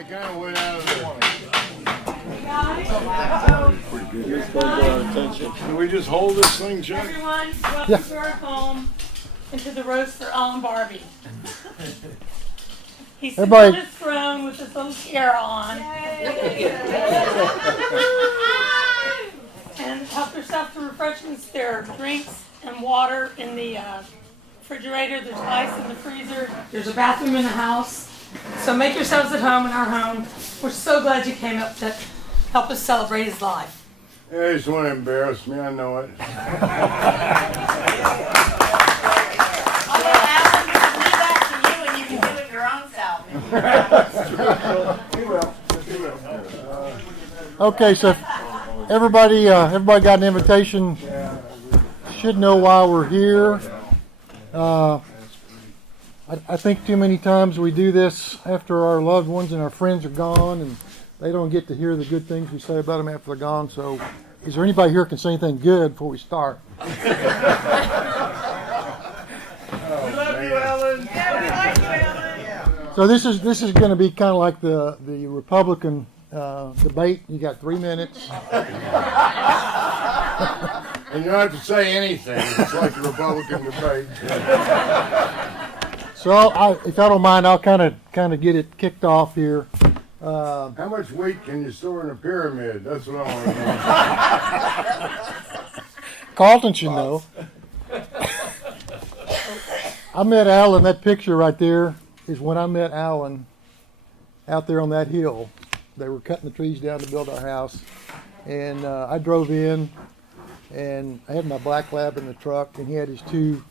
they kind of went out of the Can we just hold this thing, Chuck? Everyone, welcome to our home and to the roast for Alan Barbee. He's sitting on his throne with his little tiara on. And help yourself to refreshments. There are drinks and water in the refrigerator. There's ice in the freezer. There's a bathroom in the house. So make yourselves at home in our home. We're so glad you came up to help us celebrate his life. Yeah, you just want to embarrass me, I know it. Okay, so everybody got an invitation. Should know why we're here. I think too many times we do this after our loved ones and our friends are gone, and they don't get to hear the good things we say about them after they're gone. So, is there anybody here who can say anything good before we start? We love you, Ellen. Yeah, we like you, Ellen. So this is going to be kind of like the Republican debate. You got 3 minutes. And you don't have to say anything. It's like a Republican debate. So if I don't mind, I'll kind of get it kicked off here. How much weight can you store in a pyramid? That's what I want to know. Carlton should know. I met Alan. That picture right there is when I met Alan out there on that hill. They were cutting the trees down to build our house, and I drove in, and I had my black lab in the truck, and he had his 2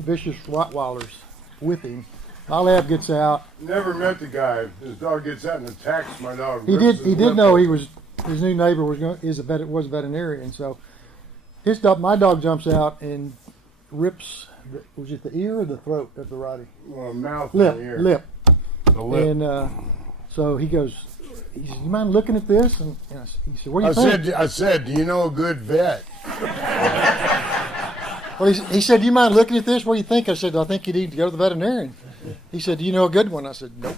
vicious Rottweilers with him. My lab gets out. Never met the guy. His dog gets out and attacks my dog. He did know his new neighbor was a veterinarian. So my dog jumps out and rips. Was it the ear or the throat of the Rottie? Well, mouth lip, and ear. lip. The lip. And so he goes. He says, "You mind looking at this?" And he said, "What do you think?" I said, "Do you know a good vet?" Well, he said, "Do you mind looking at this? What do you think?" I said, "I think you need to go to the veterinarian." He said, "Do you know a good one?" I said, "Nope."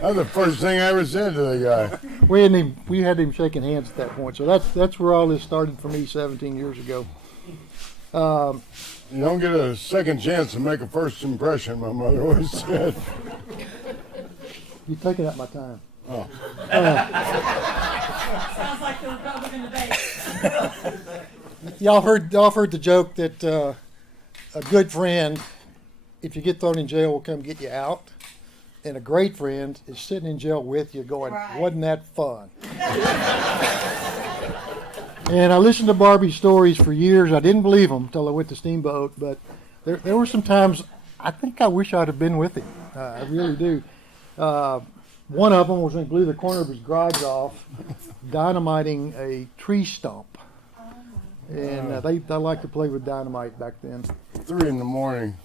That's the first thing I ever said to the guy. We had him shaking hands at that point. So that's where all this started for me 17 years ago. You don't get a second chance to make a first impression, my mother always said. You're taking up my time. Oh. Sounds like the Republican debate. Y'all heard the joke that a good friend, if you get thrown in jail, will come get you out, and a great friend is sitting in jail with you, going, Right. "Wasn't that fun?" And I listened to Barbie stories for years. I didn't believe them until I went to Steamboat, but there were some times I think I wish I'd have been with him. I really do. One of them was when he blew the corner of his garage off, dynamiting a tree stump. And they like to play with dynamite back then. 3 in the morning.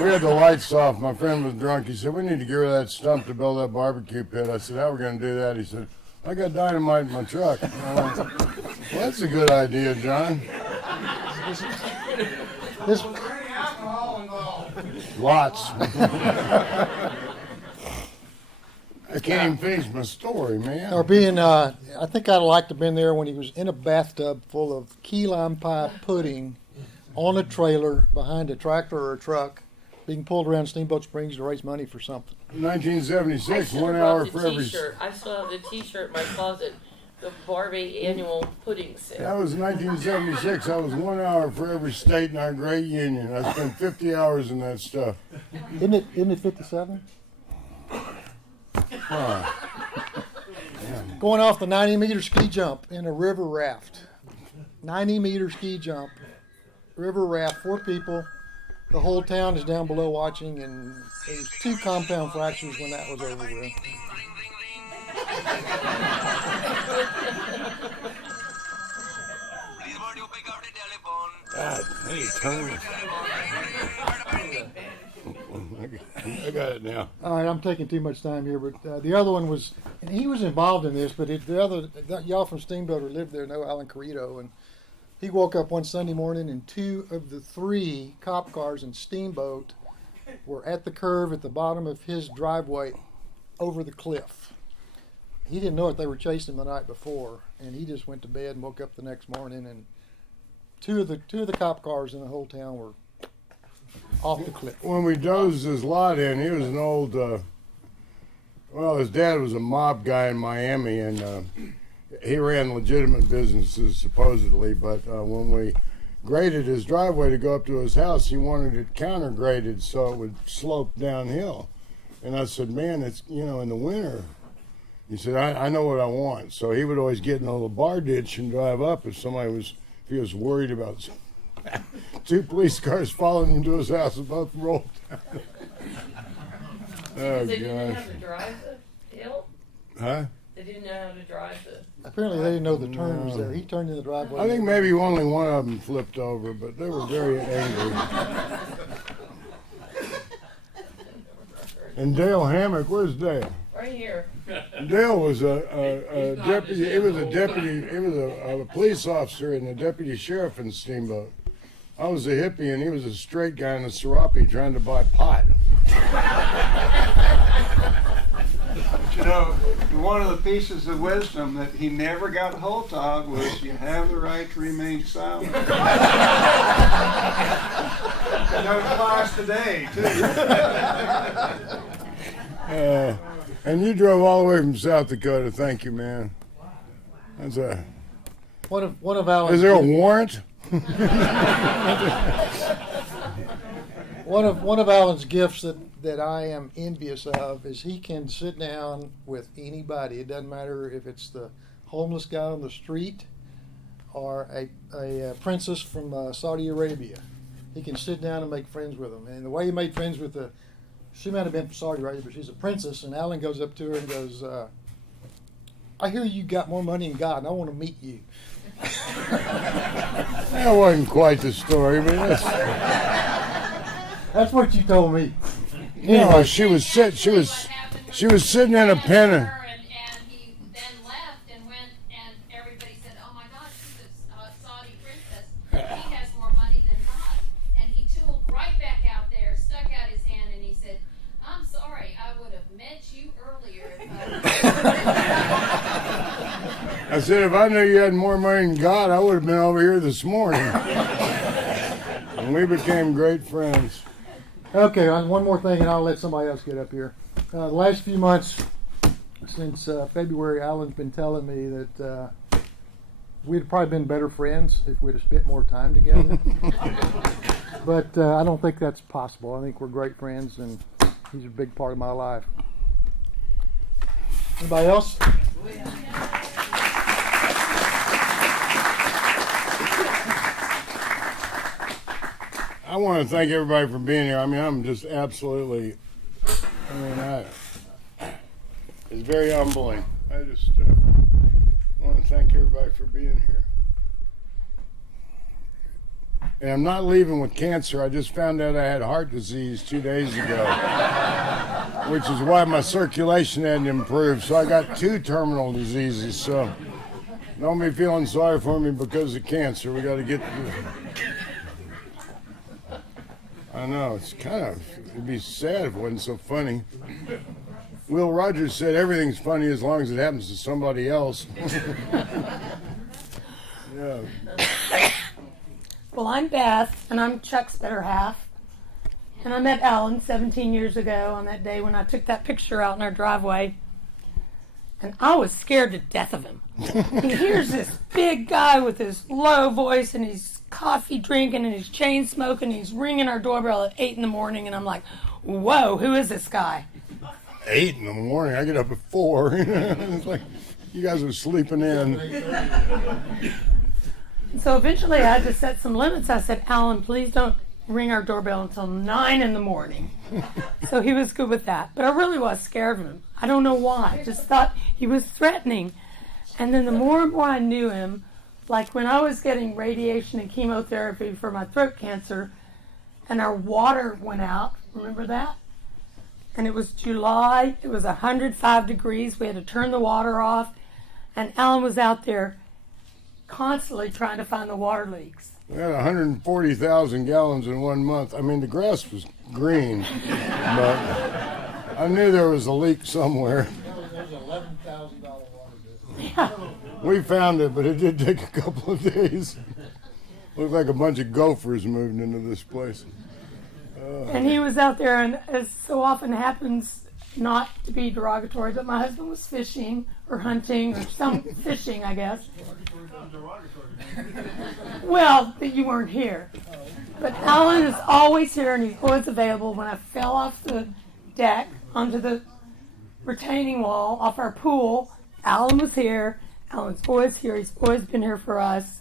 We had the lights off. My friend was drunk. He said, "We need to get rid of that stump to build that barbecue pit." I said, "How are we going to do that?" He said, "I got dynamite in my truck." And I went, "Well, that's a good idea, John." This Lots. I can't even finish my story, man. or being, I think I'd like to have been there when he was in a bathtub full of key lime pie pudding on a trailer behind a tractor or a truck being pulled around Steamboat Springs to raise money for something. 1976, 1 hour for every... I still have the T-shirt in my closet, the Barbie annual pudding set. That was 1976. I was 1 hour for every state in our great union. I spent 50 hours in that stuff. Isn't it 57? Going off the 90-meter ski jump in a river raft. 90-meter ski jump, river raft, 4 people. The whole town is down below watching, and there's 2 compound fractures when that was over with. God, hey, turn. I got it now. All right, I'm taking too much time here, but the other one was, and he was involved in this, but y'all from Steamboat who lived there know Alan Carito, and he woke up one Sunday morning and 2 of the 3 cop cars in Steamboat were at the curve at the bottom of his driveway over the cliff. He didn't know it. They were chasing him the night before, and he just went to bed and woke up the next morning, and two of the cop cars in the whole town were off the cliff. When we dozed his lot in, he was an old, well, his dad was a mob guy in Miami, and he ran legitimate businesses supposedly, but when we graded his driveway to go up to his house, he wanted it counter graded so it would slope downhill. And I said, man, it's, in the winter. He said, I know what I want. So he would always get in a little bar ditch and drive up if he was worried about two police cars following him to his house and both rolled down. Oh, They didn't know gosh. how to drive the hill? Huh? They didn't know how to drive the... Apparently, they didn't know the turn was there. He turned in the driveway. I think maybe only one of them flipped over, but they were very angry. And Dale Hammock, where's Dale? Right here. Dale was a deputy. He was a deputy. He was a police officer and a deputy sheriff in Steamboat. I was a hippie, and he was a straight guy in a serape trying to buy pot. One of the pieces of wisdom that he never got hold of was you have the right to remain silent. That applies today, too. And you drove all the way from South Dakota. Thank you, man. That's a. One of Alan's Is there a warrant? One of Alan's gifts that I am envious of is he can sit down with anybody. It doesn't matter if it's the homeless guy on the street or a princess from Saudi Arabia. He can sit down and make friends with them. And the way he made friends with she might have been from Saudi Arabia, but she's a princess. And Alan goes up to her and goes, I hear you got more money than God, and I want to meet you. That wasn't quite the story, but That's what you told me. no, she was sitting in a pen. And he then left and went, and everybody said, "Oh my God, she's a Saudi princess. He has more money than God." And he tooled right back out there, stuck out his hand, and he said, "I'm sorry, I would have met you earlier if I." I said, if I knew you had more money than God, I would have been over here this morning. And we became great friends. Okay, one more thing, and I'll let somebody else get up here. The last few months, since February, Alan's been telling me that we'd probably been better friends if we'd have spent more time together. But I don't think that's possible. I think we're great friends, and he's a big part of my life. Anybody else? I want to thank everybody for being here. I mean, I'm just absolutely, it's very humbling. I just want to thank everybody for being here. And I'm not leaving with cancer. I just found out I had heart disease 2 days ago, which is why my circulation hadn't improved. So I got 2 terminal diseases. So don't be feeling sorry for me because of cancer. We got to get through. I know, it'd be sad if it wasn't so funny. Will Rogers said everything's funny as long as it happens to somebody else. Yeah. Well, I'm Beth, and I'm Chuck's better half. And I met Alan 17 years ago on that day when I took that picture out in our driveway. And I was scared to death of him. And here's this big guy with his low voice, and he's coffee drinking, and he's chain smoking, and he's ringing our doorbell at 8 in the morning, and I'm like, whoa, who is this guy? 8 in the morning, I get up at 4. It's like, you guys are sleeping in. So eventually I had to set some limits. I said, Alan, please don't ring our doorbell until 9 in the morning. So he was good with that. But I really was scared of him. I don't know why. I just thought he was threatening. And then the more and more I knew him, like when I was getting radiation and chemotherapy for my throat cancer, and our water went out, remember that? And it was July, it was 105 degrees, we had to turn the water off, and Alan was out there constantly trying to find the water leaks. We had 140,000 gallons in 1 month. I mean, the grass was green, but I knew there was a leak somewhere. There's $11,000 water bill. We found it, but it did take a couple of days. Looked like a bunch of gophers moved into this place. And he was out there, and as so often happens, not to be derogatory, but my husband was fishing or hunting or some fishing, I guess. Well, that you weren't here. But Alan is always here, and he's always available. When I fell off the deck onto the retaining wall off our pool, Alan was here. Alan's always here. He's always been here for us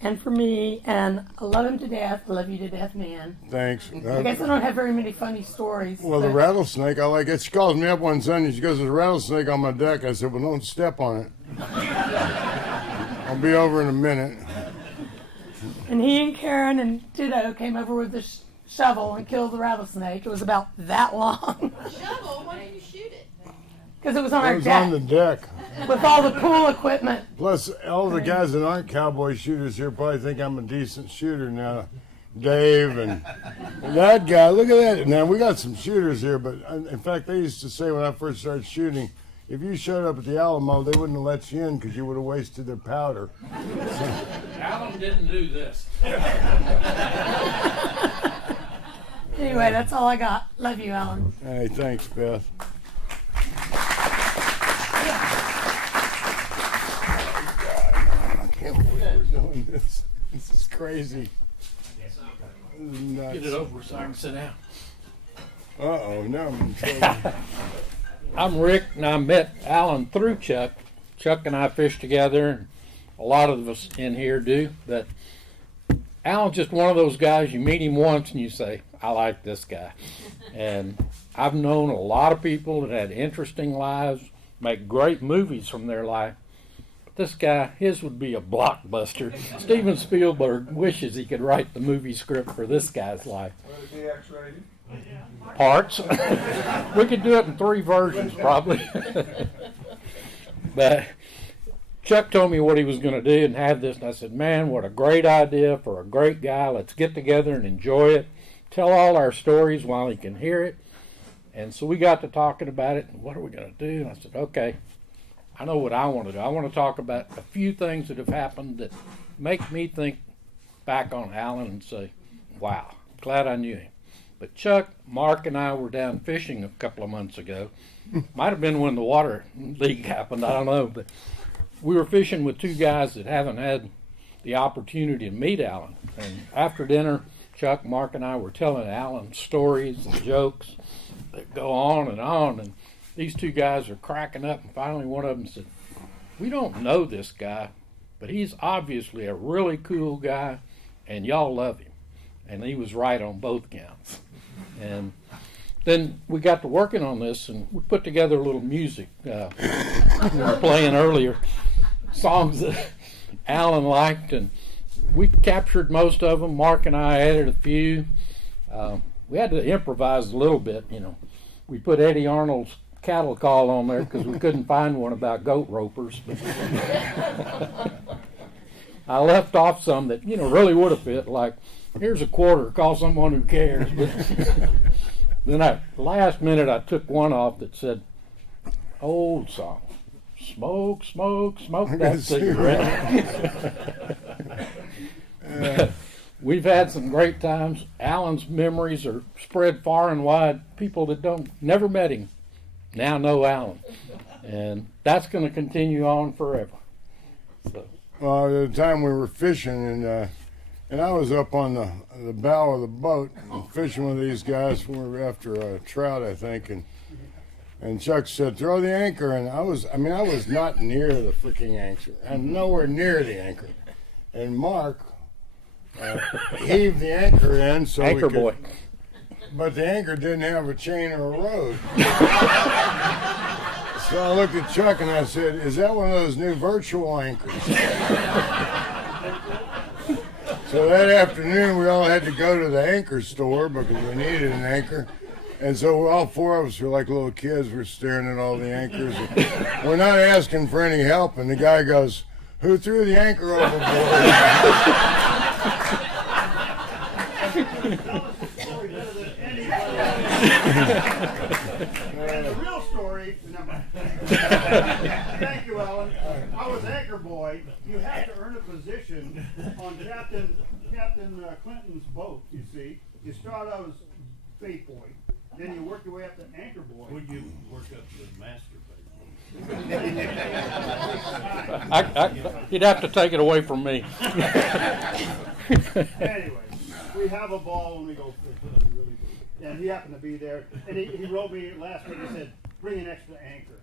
and for me, and I love him to death. I love you to death, man. Thanks. I guess I don't have very many funny stories. Well, the but- rattlesnake, I like it. She calls me up one Sunday. She goes, "There's a rattlesnake on my deck." I said, "Well, don't step on it." I'll be over in a minute. And he and Karen and Ditto came over with the shovel and killed the rattlesnake. It was about that long Shovel, why didn't you shoot it? because it was on It our was deck on the deck. with all the pool equipment. Plus, all the guys that aren't cowboy shooters here probably think I'm a decent shooter now. Dave and that guy. Look at that. Now, we got some shooters here, but in fact, they used to say when I first started shooting, if you showed up at the Alamo, they wouldn't have let you in because you would have wasted their powder. Alan didn't do this. Anyway, that's all I got. Love you, Alan. Hey, thanks, Beth. I can't believe we're doing this. This is crazy. This is nuts. Get it over so I can sit down. Uh-oh, now I'm in trouble. I'm Rick, and I met Alan through Chuck. Chuck and I fish together, and a lot of us in here do. But Alan's just one of those guys, you meet him once and you say, I like this guy. And I've known a lot of people that had interesting lives, make great movies from their life. But this guy, his would be a blockbuster. Steven Spielberg wishes he could write the movie script for this guy's life. What is he X-rated? Parts. We could do it in 3 versions, probably. But Chuck told me what he was going to do and have this, and I said, man, what a great idea for a great guy. Let's get together and enjoy it. Tell all our stories while he can hear it. And so we got to talking about it, and what are we going to do? And I said, okay, I know what I want to do. I want to talk about a few things that have happened that make me think back on Alan and say, wow, glad I knew him. But Chuck, Mark, and I were down fishing a couple of months ago. Might have been when the water leak happened, I don't know. But we were fishing with 2 guys that haven't had the opportunity to meet Alan. And after dinner, Chuck, Mark, and I were telling Alan stories and jokes that go on. And these 2 guys are cracking up. And finally one of them said, we don't know this guy, but he's obviously a really cool guy, and y'all love him. And he was right on both counts. And then we got to working on this, and we put together a little music. We were playing earlier songs that Alan liked, and we captured most of them. Mark and I added a few. We had to improvise a little bit, you know. We put Eddie Arnold's cattle call on there because we couldn't find one about goat ropers. But I left off some that, really would have fit, like, here's a quarter, call someone who cares. But then last minute I took one off that said, old song, smoke, smoke, smoke that cigarette. We've had some great times. Alan's memories are spread far and wide. People that never met him now know Alan. And that's going to continue on forever. So. Well, at the time we were fishing, and I was up on the bow of the boat fishing with these guys. We were after a trout, I think, and Chuck said, "Throw the anchor." And I was not near the freaking anchor. I'm nowhere near the anchor. And Mark heaved the anchor in, so anchor we could, boy. But the anchor didn't have a chain or a rope. So I looked at Chuck and I said, "Is that one of those new virtual anchors?" So that afternoon, we all had to go to the anchor store because we needed an anchor. And so all 4 of us were like little kids. We're staring at all the anchors. We're not asking for any help. And the guy goes, "Who threw the anchor overboard?" The real story. Thank you, Alan. I was anchor boy. You have to earn a position on Captain Clinton's boat. You see, you start out as bait boy, then you work your way up to anchor boy. Would you work up to master You'd have to take it away from me. Anyway, we have a ball when we go fishing. We really do. And he happened to be there, and he wrote me last week. He said, "Bring an extra anchor."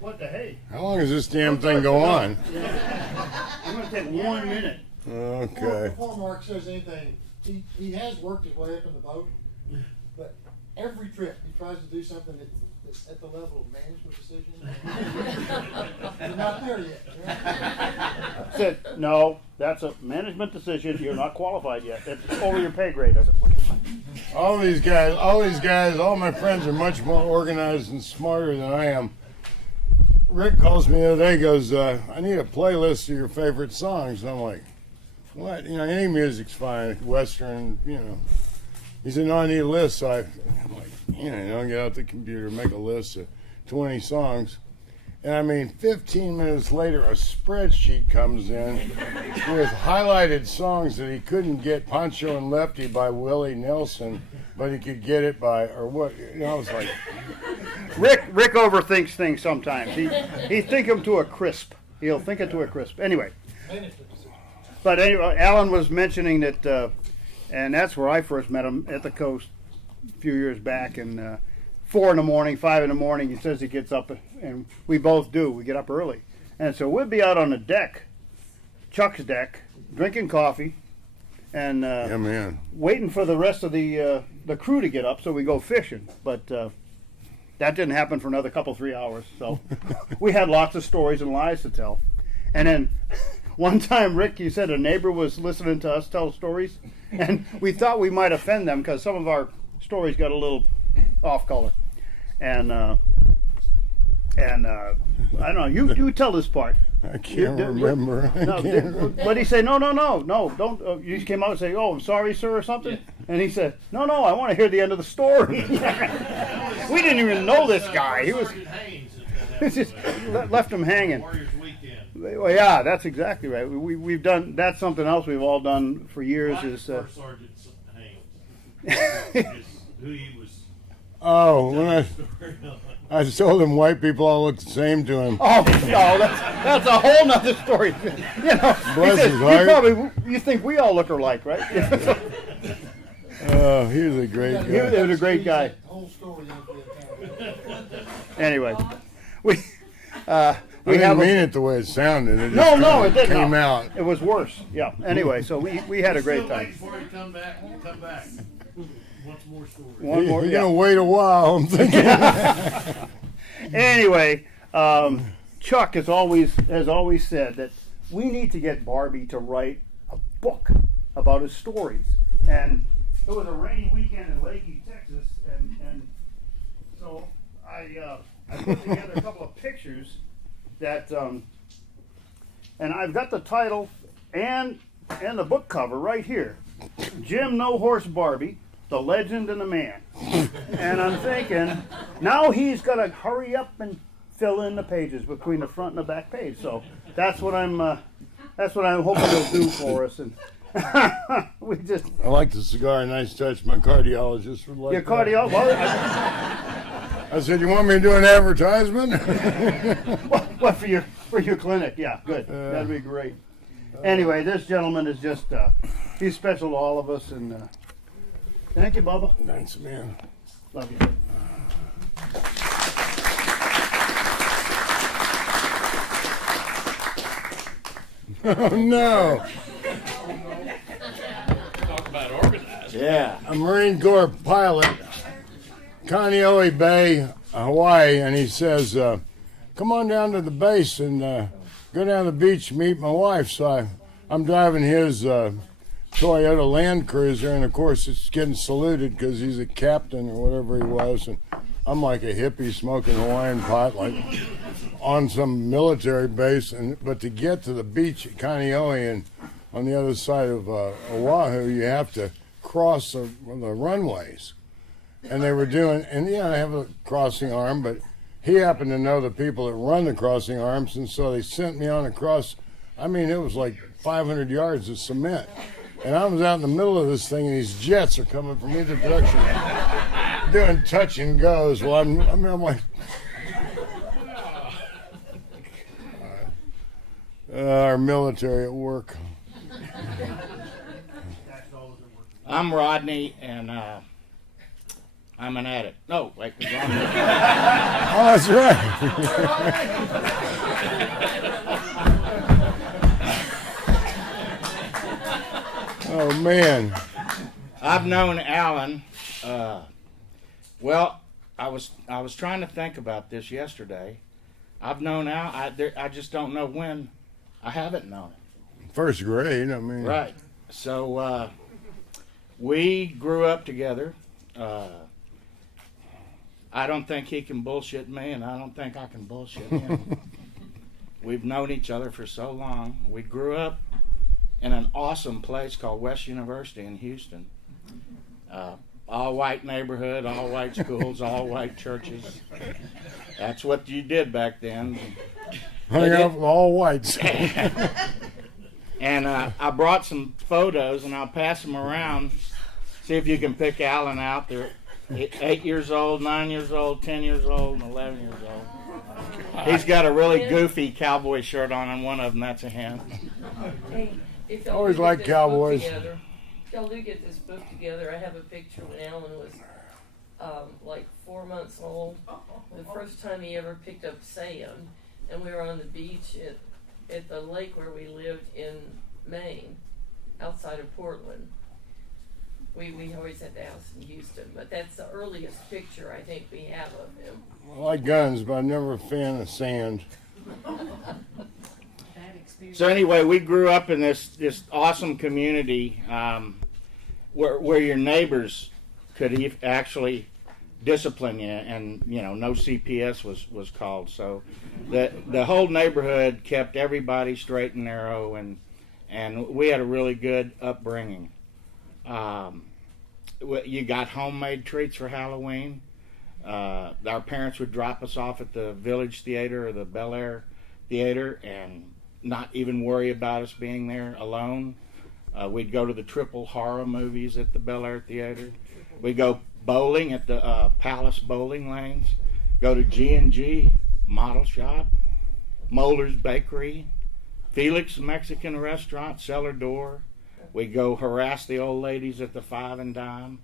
What the hey? How long does this damn thing go on? I'm going to take 1 minute. Okay. Before Mark says anything, he has worked his way up in the boat, but every trip he tries to do something that's at the level of management decision. You're not there yet. I said, "No, that's a management decision. You're not qualified yet. It's over your pay grade." I said, All my friends are much more organized and smarter than I am. Rick calls me the other day, goes, "I need a playlist of your favorite songs." And I'm like, "What? You know, any music's fine, Western, you know." He said, "No, I need a list." So I'm like, get out the computer, make a list of 20 songs. And I mean, 15 minutes later, a spreadsheet comes in with highlighted songs that he couldn't get Pancho and Lefty by Willie Nelson, but he could get it by, or what, I was like. Rick overthinks things sometimes. He think them to a crisp. He'll think it to a crisp. Anyway. But anyway, Alan was mentioning that, and that's where I first met him, at the coast a few years back. And 4 in the morning, 5 in the morning, he says he gets up, and we both do. We get up early. And so we'd be out on the deck, Chuck's deck, drinking coffee, and Yeah, man. waiting for the rest of the crew to get up so we go fishing. But that didn't happen for another 3 hours. So we had lots of stories and lies to tell. And then one time, Rick, you said a neighbor was listening to us tell stories, and we thought we might offend them because some of our stories got a little off color. And I don't know. You tell this part. I can't remember. But he said, no, don't. You just came out and say, "Oh, I'm sorry, sir," or something. And he said, no, I want to hear the end of the story. We didn't even know this guy. He was just left him hanging. Warriors Weekend. Well, yeah, that's exactly right. We've done. That's something else we've all done for years. Is First Sergeant Haynes. Who he was. Oh, when I told him white people all look the same to him. Oh no, that's a whole nother story. Bless his heart. You think we all look alike, right? Oh, he was a great guy. He was a great guy. Whole story. Anyway, we I didn't have mean it the way it sounded. It No, just it didn't. came out. It was worse. Yeah. Anyway, so we had a great Still time. waiting for you to come back. Come back. Once more story. One more. You're Yeah. gonna wait a while. I'm thinking. Anyway, Chuck has always said that we need to get Barbee to write a book about his stories. And it was a rainy weekend in Leahy, Texas, and so I put together a couple of pictures that, and I've got the title and the book cover right here. Jim No Horse Barbee, the legend and the man. And I'm thinking, now he's got to hurry up and fill in the pages between the front and the back page. So that's what I'm hoping he'll do for us. And we just. I like the cigar. Nice touch. My cardiologist would like. Your that. cardiologist. Well, I said, "You want me to do an advertisement?" what for your clinic? Yeah, good. That'd be great. Anyway, this gentleman is just he's special to all of us, and thank you, Bubba. Thanks, man. Love you. Oh no! Talk about organized. Yeah, a Marine Corps pilot, Kaneohe Bay, Hawaii, and he says, "Come on down to the base and go down to the beach and meet my wife." So I'm driving his Toyota Land Cruiser, and of course it's getting saluted because he's a captain or whatever he was. And I'm like a hippie smoking Hawaiian pot, like on some military base. But to get to the beach at Kaneohe and on the other side of Oahu, you have to cross the runways. And they were doing, and yeah, I have a crossing arm, but he happened to know the people that run the crossing arms, and so they sent me on across. I mean, it was like 500 yards of cement. And I was out in the middle of this thing, and these jets are coming from either direction, doing touch and goes. Well, I'm like, our military at work. I'm Rodney, and I'm an addict. No, wait. Oh, that's right. Oh, man. I've known Alan. Well, I was trying to think about this yesterday. I've known Al. I just don't know when I haven't known him. First grade, I mean. Right. So we grew up together. I don't think he can bullshit me, and I don't think I can bullshit him. We've known each other for so long. We grew up in an awesome place called West University in Houston. All white neighborhood, all white schools, all white churches. That's what you did back then. Hung out with all whites. And I brought some photos, and I'll pass them around. See if you can pick Alan out. They're 8 years old, 9 years old, 10 years old, and 11 years old. He's got a really goofy cowboy shirt on, and one of them, that's a him. Hey, if y'all Always do get liked this cowboys. book together, if y'all do get this book together, I have a picture when Alan was like 4 months old. The first time he ever picked up sand, and we were on the beach at the lake where we lived in Maine, outside of Portland. We always had the house in Houston, but that's the earliest picture I think we have of him. I like guns, but I'm never a fan of sand. So anyway, we grew up in this awesome community where your neighbors could actually discipline you, and no CPS was called. So the whole neighborhood kept everybody straight and narrow, and we had a really good upbringing. You got homemade treats for Halloween. Our parents would drop us off at the Village Theater or the Bel Air Theater and not even worry about us being there alone. We'd go to the triple horror movies at the Bel Air Theater. We'd go bowling at the Palace Bowling Lanes. Go to G&G Model Shop, Moeller's Bakery, Felix Mexican Restaurant, Cellar Door. We'd go harass the old ladies at the Five and Dime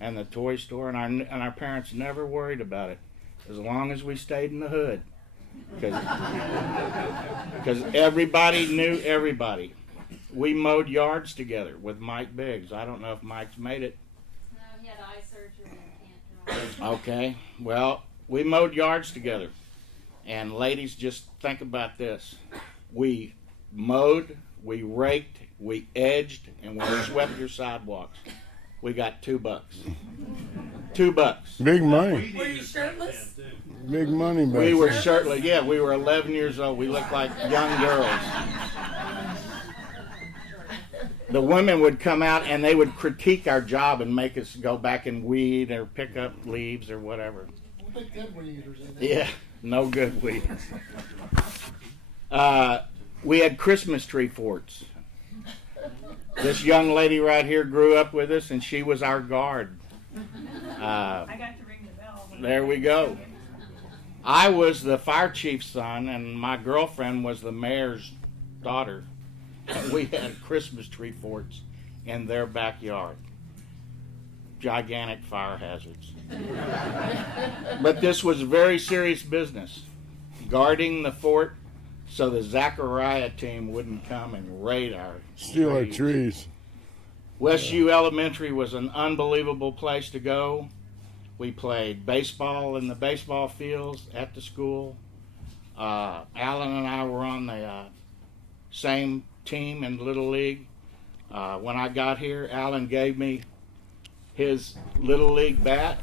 and the toy store, and our parents never worried about it as long as we stayed in the hood, because everybody knew everybody. We mowed yards together with Mike Biggs. I don't know if Mike's made it. No, he had eye surgery and can't drive. Okay, well, we mowed yards together, and ladies, just think about this: we mowed, we raked, we edged, and we swept your sidewalks. We got $2. $2. Big money. Were you shirtless? Big money, back We were then. shirtless. Yeah, we were 11 years old. We looked like young girls. The women would come out and they would critique our job and make us go back and weed or pick up leaves or whatever. Yeah, no good weed. We had Christmas tree forts. This young lady right here grew up with us, and she was our guard. I got to ring the bell. There we go. I was the fire chief's son, and my girlfriend was the mayor's daughter. And we had Christmas tree forts in their backyard. Gigantic fire hazards. But this was very serious business. Guarding the fort so the Zachariah team wouldn't come and raid our Steal our trees. Westview Elementary was an unbelievable place to go. We played baseball in the baseball fields at the school. Alan and I were on the same team in Little League. When I got here, Alan gave me his Little League bat,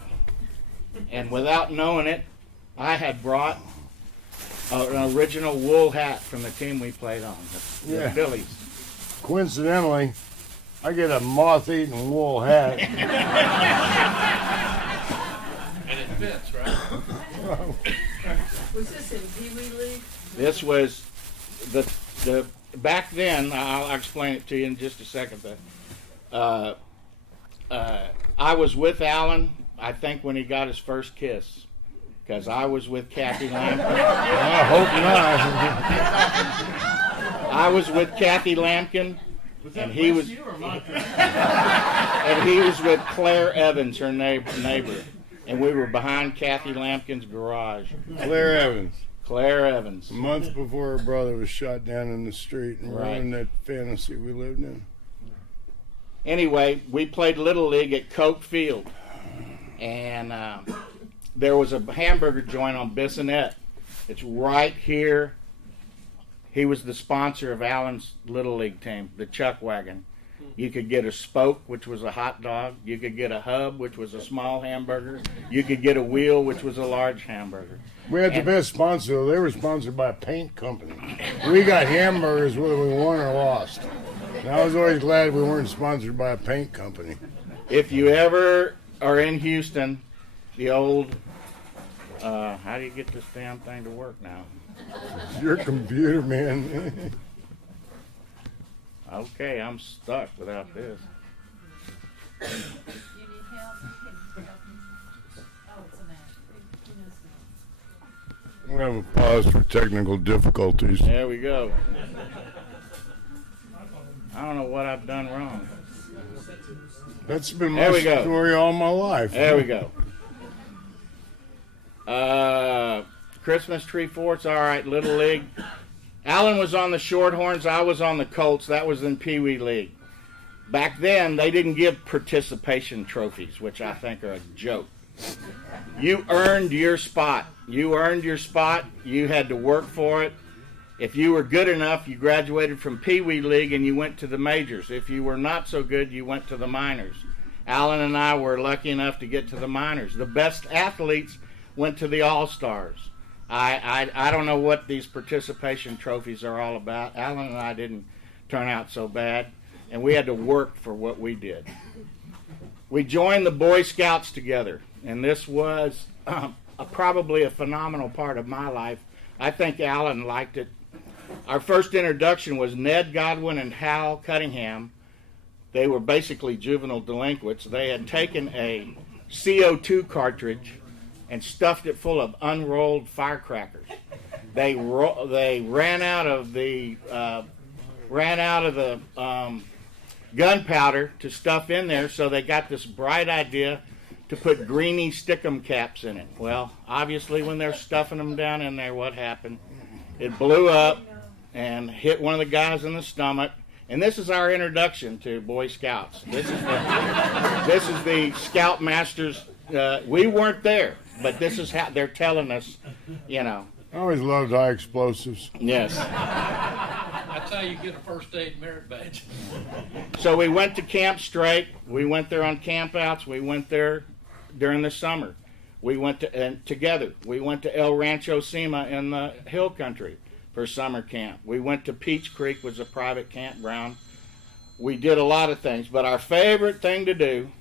And without knowing it, I had brought an original wool hat from the team we played on, the Yeah. Phillies. Coincidentally, I get a moth-eaten wool hat. And it fits, right? Was this in Pee Wee League? This was the back then. I'll explain it to you in just a second. I was with Alan, I think, when he got his first kiss, because I was with Kathy Lampkin. I hope not. I was with Kathy Lampkin, Was that and he was you or mine? and he was with Claire Evans, her neighbor, and we were behind Kathy Lampkin's garage. Claire Evans. Claire Evans. A month before her brother was shot down in the street and Right. ruined that fantasy we lived in. Anyway, we played Little League at Coke Field, and there was a hamburger joint on Bissonnette. It's right here. He was the sponsor of Alan's Little League team, the Chuck Wagon. You could get a spoke, which was a hot dog. You could get a hub, which was a small hamburger. You could get a wheel, which was a large hamburger. We had the best sponsor, though. They were sponsored by a paint company. We got hamburgers whether we won or lost. And I was always glad we weren't sponsored by a paint company. If you ever are in Houston, the old, how do you get this damn thing to work now? Your computer, man. Okay, I'm stuck without this. You need help? Can you help me? Oh, it's a match. Who knows me? We have a pause for technical difficulties. There we go. I don't know what I've done wrong. That's been There my we go. story all my life. There we go. Christmas tree forts, all right, Little League. Alan was on the Shorthorns, I was on the Colts. That was in Pee Wee League. Back then, they didn't give participation trophies, which I think are a joke. You earned your spot. You earned your spot. You had to work for it. If you were good enough, you graduated from Pee Wee League and you went to the majors. If you were not so good, you went to the minors. Alan and I were lucky enough to get to the minors. The best athletes went to the All-Stars. I don't know what these participation trophies are all about. Alan and I didn't turn out so bad, and we had to work for what we did. We joined the Boy Scouts together, and this was probably a phenomenal part of my life. I think Alan liked it. Our first introduction was Ned Godwin and Hal Cunningham. They were basically juvenile delinquents. They had taken a CO2 cartridge and stuffed it full of unrolled firecrackers. They ran out of the gunpowder to stuff in there, so they got this bright idea to put greenie stickum caps in it. Well, obviously when they're stuffing them down in there, what happened? It blew up and hit one of the guys in the stomach. And this is our introduction to Boy Scouts. This is the Scoutmasters. We weren't there, but this is how they're telling us, you know. I always loved high explosives. Yes. That's how you get a first aid merit badge. So we went to Camp Straight. We went there on campouts. We went there during the summer. We went to together. We went to El Rancho Sema in the hill country for summer camp. We went to Peach Creek, was a private campground. We did a lot of things, but our favorite thing to do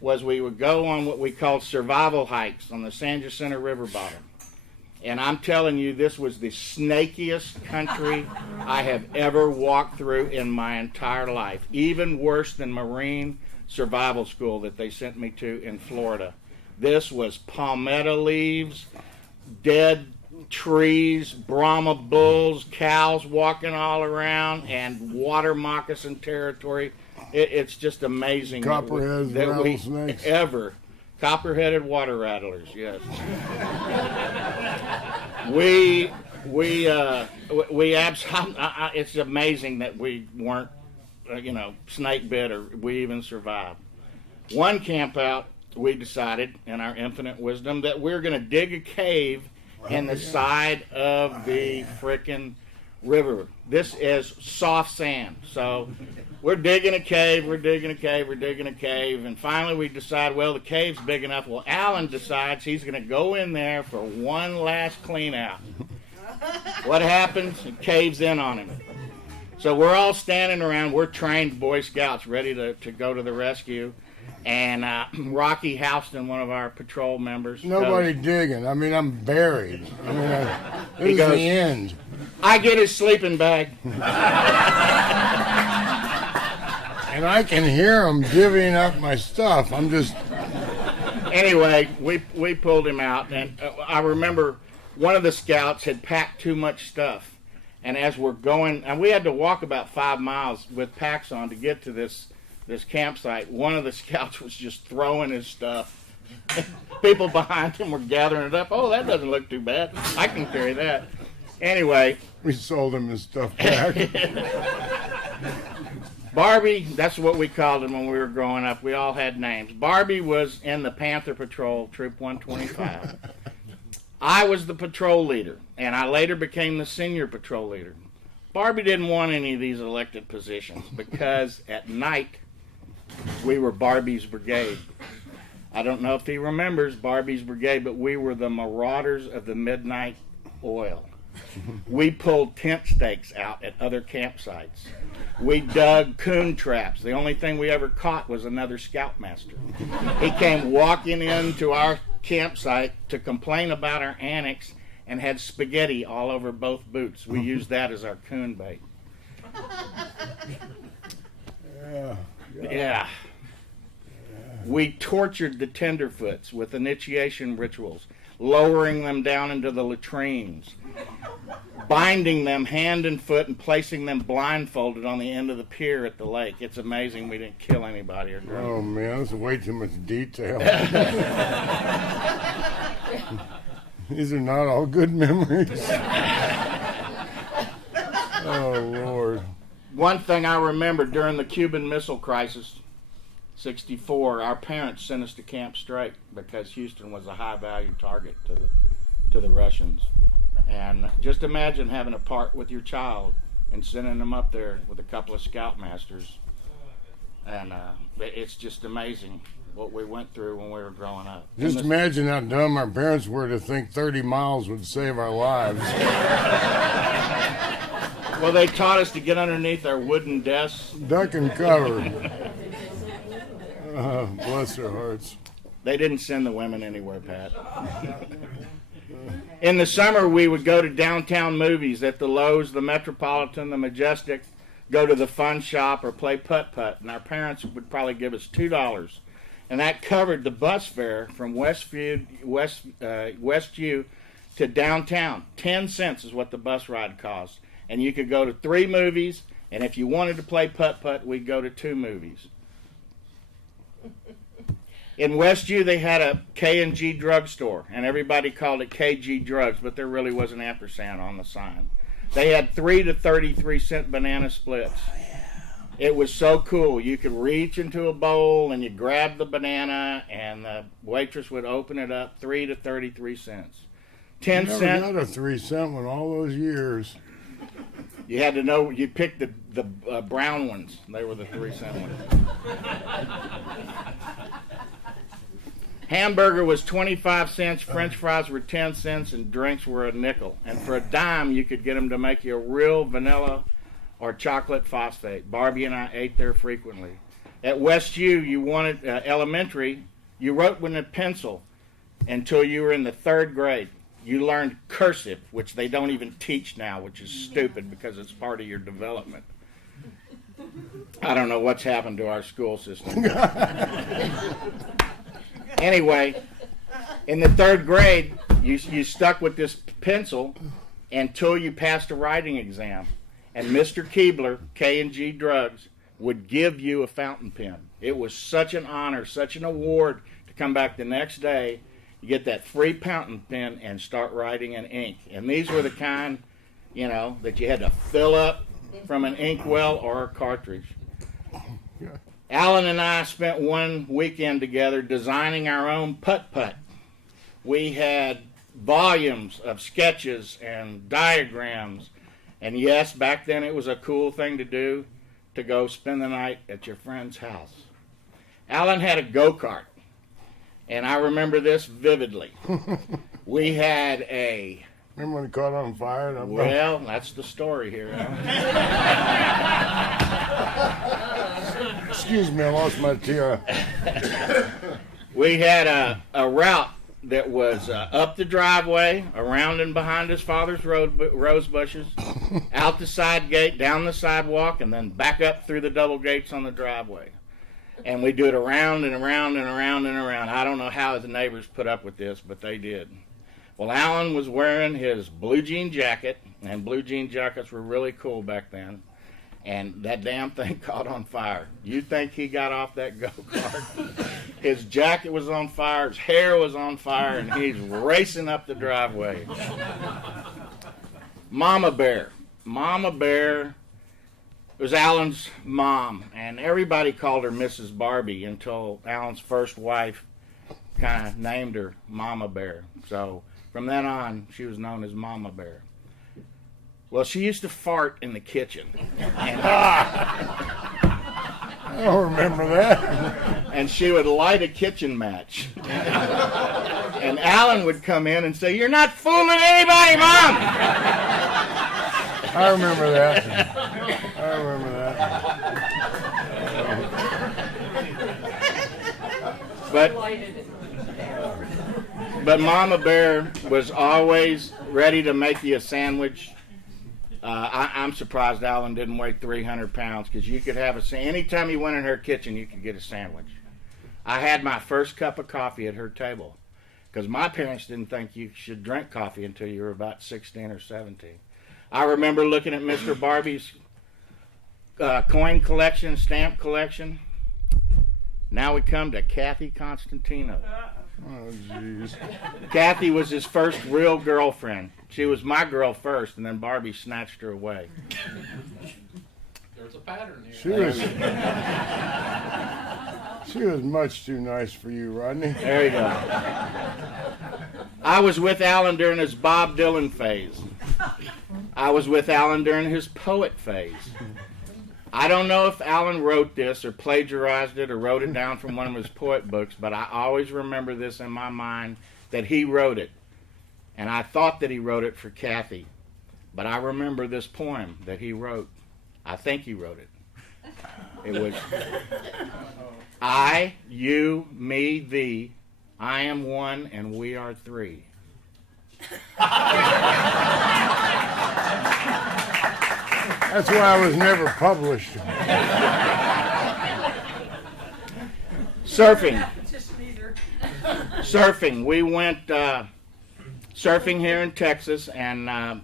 was we would go on what we called survival hikes on the San Jacinto River bottom. And I'm telling you, this was the snakiest country I have ever walked through in my entire life. Even worse than Marine Survival School that they sent me to in Florida. This was palmetto leaves, dead trees, Brahma bulls, cows walking all around, and water moccasin territory. It's just amazing Copperheads, rattlesnakes. Copper-headed water rattlers, yes. It's amazing that we weren't, snake bit or we even survived. One camp out, we decided, in our infinite wisdom, that we're going to dig a cave in the side of the frickin' river. This is soft sand. So we're digging a cave, and finally we decide, well, the cave's big enough. Well, Alan decides he's going to go in there for one last clean out. What happens? It caves in on him. So we're all standing around. We're trained Boy Scouts ready to go to the rescue. And Rocky Houston, one of our patrol members. Nobody goes, digging. I mean, I'm buried. I mean, this is goes, the end. I get his sleeping bag. And I can hear him divvying up my stuff. I'm just... Anyway, we pulled him out. And I remember one of the scouts had packed too much stuff. And as we're going, and we had to walk about 5 miles with packs on to get to this campsite. One of the scouts was just throwing his stuff. People behind him were gathering it up. Oh, that doesn't look too bad. I can carry that. Anyway. We sold him his stuff back. Barbie, that's what we called him when we were growing up. We all had names. Barbie was in the Panther Patrol, Troop 125. I was the patrol leader, and I later became the senior patrol leader. Barbie didn't want any of these elected positions because at night we were Barbie's brigade. I don't know if he remembers Barbie's brigade, but we were the marauders of the midnight oil. We pulled tent stakes out at other campsites. We dug coon traps. The only thing we ever caught was another scoutmaster. He came walking into our campsite to complain about our annex and had spaghetti all over both boots. We used that as our coon bait. Yeah. We tortured the tenderfoots with initiation rituals, lowering them down into the latrines, binding them hand and foot and placing them blindfolded on the end of the pier at the lake. It's amazing we didn't kill anybody or drown. Oh, man, that's way too much detail. These are not all good memories. Oh, Lord. One thing I remember during the Cuban Missile Crisis, 1964, our parents sent us to Camp Straight because Houston was a high-value target to the Russians. And just imagine having a part with your child and sending them up there with a couple of scoutmasters. And it's just amazing what we went through when we were growing up. Just imagine how dumb our parents were to think 30 miles would save our lives. Well, they taught us to get underneath our wooden desks. Duck and cover. Bless their hearts. They didn't send the women anywhere, Pat. In the summer, we would go to downtown movies at the Lowe's, the Metropolitan, the Majestic, go to the Fun Shop, or play putt-putt. And our parents would probably give us $2. And that covered the bus fare from Westview to downtown. 10 cents is what the bus ride cost. And you could go to 3 movies, and if you wanted to play putt-putt, we'd go to 2 movies. In Westview, they had a K&G drugstore, and everybody called it KG Drugs, but there really was an ampersand on the sign. They had 3 to 33-cent banana splits. It was so cool. You could reach into a bowl, and you grab the banana, and the waitress would open it up, 3 to 33 cents. 10 cents. Never got a 3-cent one all those years. You had to know, you picked the brown ones. They were the 3-cent ones. Hamburger was 25 cents, French fries were 10 cents, and drinks were a nickel. And for a dime, you could get them to make you a real vanilla or chocolate phosphate. Barbie and I ate there frequently. At Westview, you wanted elementary, you wrote with a pencil until you were in the 3rd grade. You learned cursive, which they don't even teach now, which is stupid because it's part of your development. I don't know what's happened to our school system. Anyway, in the 3rd grade, you stuck with this pencil until you passed a writing exam. And Mr. Keebler, K&G Drugs, would give you a fountain pen. It was such an honor, such an award to come back the next day, you get that free fountain pen and start writing in ink. And these were the kind, that you had to fill up from an ink well or a cartridge. Alan and I spent one weekend together designing our own putt-putt. We had volumes of sketches and diagrams And yes, back then it was a cool thing to do, to go spend the night at your friend's house. Alan had a go-kart, and I remember this vividly. We had a... Remember when it caught on fire? Well, that's the story here, Alan. Excuse me, I lost my tiara. We had a route that was up the driveway, around and behind his father's rose bushes, out the side gate, down the sidewalk, and then back up through the double gates on the driveway. And we do it around and around and around and around. I don't know how the neighbors put up with this, but they did. Well, Alan was wearing his blue jean jacket, and blue jean jackets were really cool back then. And that damn thing caught on fire. You think he got off that go-kart? His jacket was on fire, his hair was on fire, and he's racing up the driveway. Mama Bear. Mama Bear was Alan's mom, and everybody called her Mrs. Barbee until Alan's first wife kind of named her Mama Bear. So from then on, she was known as Mama Bear. Well, she used to fart in the kitchen. And, I don't remember that. and she would light a kitchen match. And Alan would come in and say, "You're not fooling anybody, Mom!" I remember that. I remember that. But Mama Bear was always ready to make you a sandwich. I'm surprised Alan didn't weigh 300 pounds, because you could have anytime you went in her kitchen, you could get a sandwich. I had my first cup of coffee at her table, because my parents didn't think you should drink coffee until you were about 16 or 17. I remember looking at Mr. Barbee's coin collection, stamp collection. Now we come to Kathy Constantino. Oh, jeez. Kathy was his first real girlfriend. She was my girl first, and then Barbie snatched her away. There's a pattern here. She was much too nice for you, Rodney. There you go. I was with Alan during his Bob Dylan phase. I was with Alan during his poet phase. I don't know if Alan wrote this or plagiarized it or wrote it down from one of his poet books, but I always remember this in my mind, that he wrote it. And I thought that he wrote it for Kathy, but I remember this poem that he wrote. I think he wrote it. It was, I, you, me, thee, I am one and we are three. That's why I was never published. Surfing. Surfing. We went surfing here in Texas, and a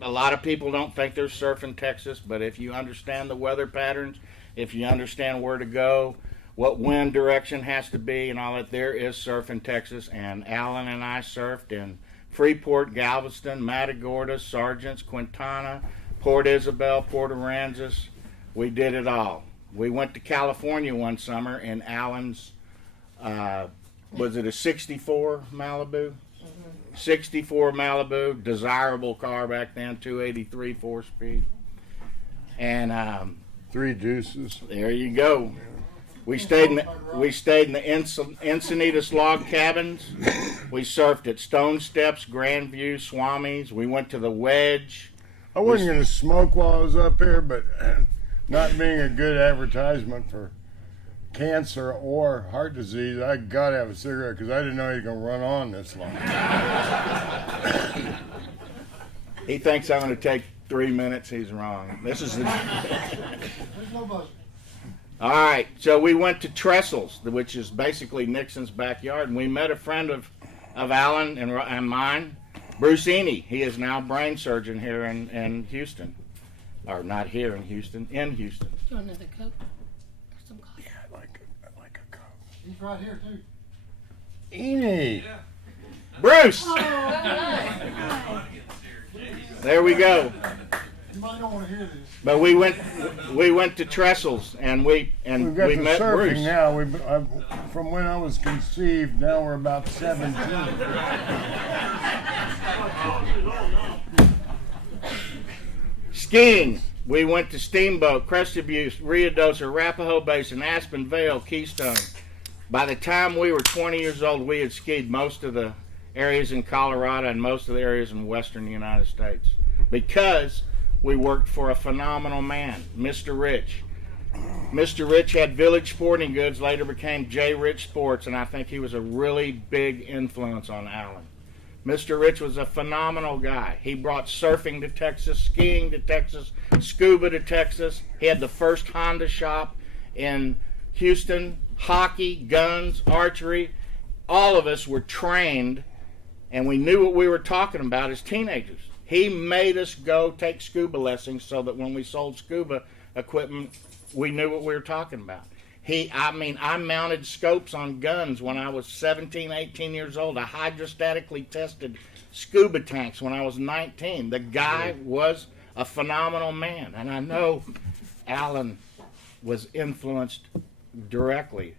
lot of people don't think there's surf in Texas, but if you understand the weather patterns, if you understand where to go, what wind direction has to be, and all that, there is surf in Texas. And Alan and I surfed in Freeport, Galveston, Matagorda, Sargents, Quintana, Port Isabel, Port Aransas. We did it all. We went to California one summer in Alan's, was it a 64 Malibu? 64 Malibu, desirable car back then, 283 4-speed. And 3 deuces. there you go. We stayed in the Encinitas log cabins. We surfed at Stone Steps, Grandview, Swami's. We went to the Wedge. I wasn't going to smoke while I was up here, but not being a good advertisement for cancer or heart disease, I got to have a cigarette because I didn't know he was going to run on this long. He thinks I'm going to take 3 minutes. He's wrong. This is the... There's no buzzer. All right, so we went to Trestles, which is basically Nixon's backyard, and we met a friend of Alan and mine, Bruce Eney. He is now brain surgeon here in Houston. Or not here in Houston, in Houston. Do you want another Coke? Or some coffee? I like a cup. He's right here too. Eney. Bruce! Oh, There we go. You might not want to hear this. But we went to Trestles, and we We've got the met surfing Bruce. now. From when I was conceived, now we're about 17. Skiing. We went to Steamboat, Crested Butte, Rio Doce, Arapahoe Basin, Aspen Vale, Keystone. By the time we were 20 years old, we had skied most of the areas in Colorado and most of the areas in western United States because we worked for a phenomenal man, Mr. Rich. Mr. Rich had Village Sporting Goods, later became J. Rich Sports, and I think he was a really big influence on Alan. Mr. Rich was a phenomenal guy. He brought surfing to Texas, skiing to Texas, scuba to Texas. He had the first Honda shop in Houston, hockey, guns, archery. All of us were trained, and we knew what we were talking about as teenagers. He made us go take scuba lessons so that when we sold scuba equipment, we knew what we were talking about. I mounted scopes on guns when I was 17, 18 years old. I hydrostatically tested scuba tanks when I was 19. The guy was a phenomenal man, and I know Alan was influenced directly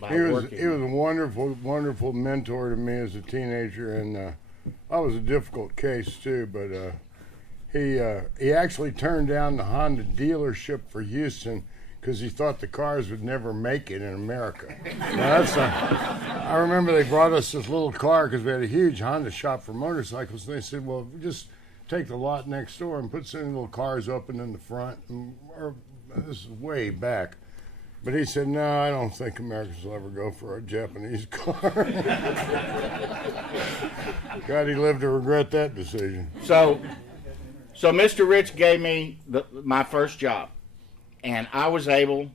by working. He was a wonderful, wonderful mentor to me as a teenager, and I was a difficult case too, but he actually turned down the Honda dealership for Houston because he thought the cars would never make it in America. Now I remember they brought us this little car because we had a huge Honda shop for motorcycles, and they said, well, just take the lot next door and put some little cars open in the front. This is way back. But he said, no, I don't think Americans will ever go for a Japanese car. God, he lived to regret that decision. So Mr. Rich gave me my first job. And I was able,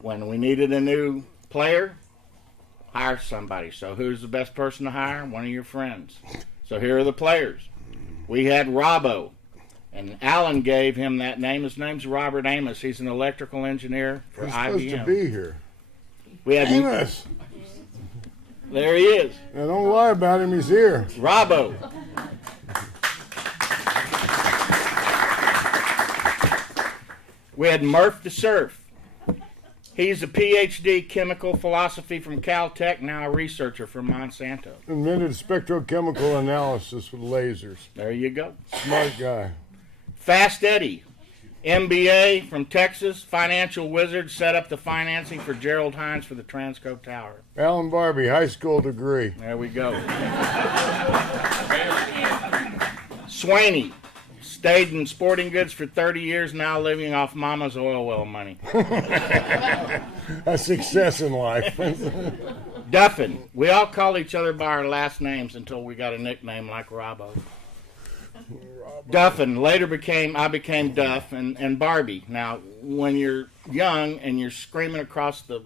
when we needed a new player, hire somebody. So who's the best person to hire? One of your friends. So here are the players. We had Robbo, and Alan gave him that name. His name's Robert Amos. He's an electrical engineer for IBM. He's supposed to be here. We had Amos. There he is. Now don't lie about him. He's here. Robbo. We had Murph the Surf. He's a PhD chemical philosophy from Caltech, now a researcher from Monsanto. Invented spectrochemical analysis with lasers. There you go. Smart guy. Fast Eddie, MBA from Texas, financial wizard, set up the financing for Gerald Hines for the Transco Tower. Alan Barbee, high school degree. There we go. Swaney. Stayed in sporting goods for 30 years, now living off Mama's oil well money. A success in life. Duffin. We all called each other by our last names until we got a nickname like Robbo. Duffin. Later I became Duff and Barbie. Now, when you're young and you're screaming across the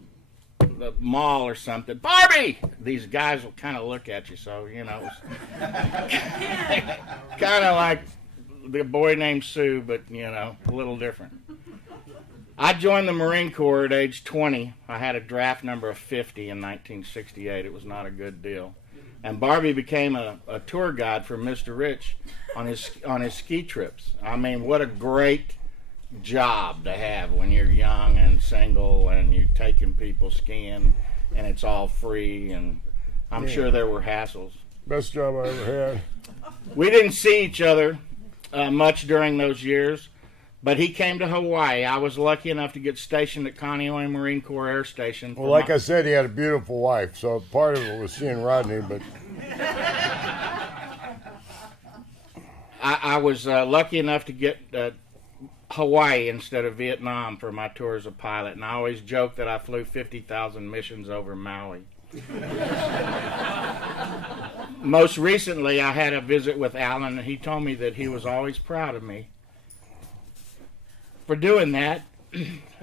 mall or something, Barbie! These guys will kind of look at you, so, you know, kind of like the boy named Sue, but, you know, a little different. I joined the Marine Corps at age 20. I had a draft number of 50 in 1968. It was not a good deal. And Barbie became a tour guide for Mr. Rich on his ski trips. I mean, what a great job to have when you're young and single and you're taking people skiing and it's all free, and I'm sure there were hassles. Best job I ever had. We didn't see each other much during those years, but he came to Hawaii. I was lucky enough to get stationed at Kaneohe Marine Corps Air Station. Well, like I said, he had a beautiful wife, so part of it was seeing Rodney, but... I was lucky enough to get Hawaii instead of Vietnam for my tour as a pilot, and I always joke that I flew 50,000 missions over Maui. Most recently, I had a visit with Alan, and he told me that he was always proud of me for doing that,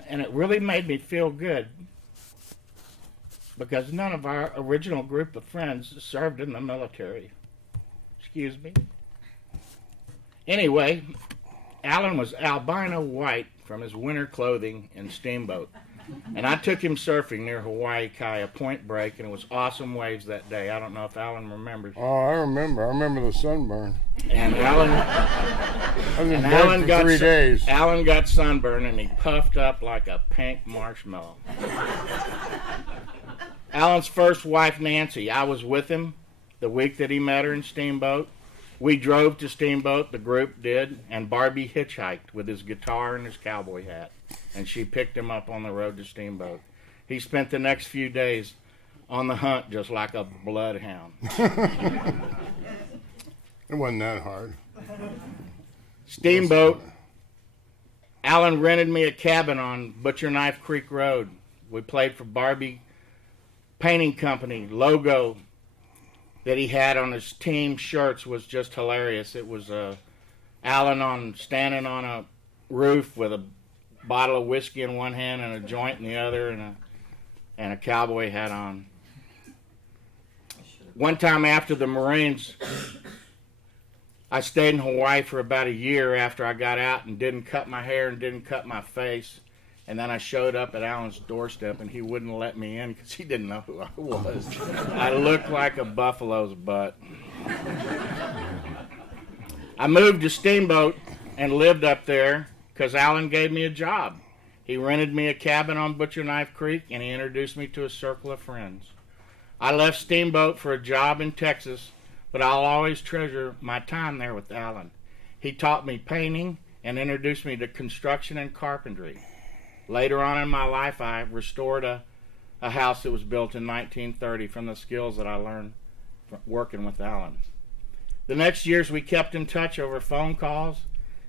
and it really made me feel good because none of our original group of friends served in the military. Excuse me. Anyway, Alan was albino white from his winter clothing in Steamboat. And I took him surfing near Hawaii Kai, a point break, and it was awesome waves that day. I don't know if Alan remembers. Oh, I remember. I remember the sunburn. And Alan, I was in bed for 3 days. Alan got sunburned, and he puffed up like a pink marshmallow. Alan's first wife, Nancy, I was with him the week that he met her in Steamboat. We drove to Steamboat, the group did, and Barbee hitchhiked with his guitar and his cowboy hat, and she picked him up on the road to Steamboat. He spent the next few days on the hunt just like a bloodhound. It wasn't that hard. Steamboat, Alan rented me a cabin on Butcher Knife Creek Road. We played for Barbee Painting Company. Logo that he had on his team shirts was just hilarious. It was Alan standing on a roof with a bottle of whiskey in one hand and a joint in the other, and a cowboy hat on. One time after the Marines, I stayed in Hawaii for about a year after I got out and didn't cut my hair and didn't cut my face. And then I showed up at Alan's doorstep and he wouldn't let me in because he didn't know who I was. I looked like a buffalo's butt. I moved to Steamboat and lived up there because Alan gave me a job. He rented me a cabin on Butcher Knife Creek and he introduced me to a circle of friends. I left Steamboat for a job in Texas, but I'll always treasure my time there with Alan. He taught me painting and introduced me to construction and carpentry. Later on in my life, I restored a house that was built in 1930 from the skills that I learned from working with Alan. The next years, we kept in touch over phone calls,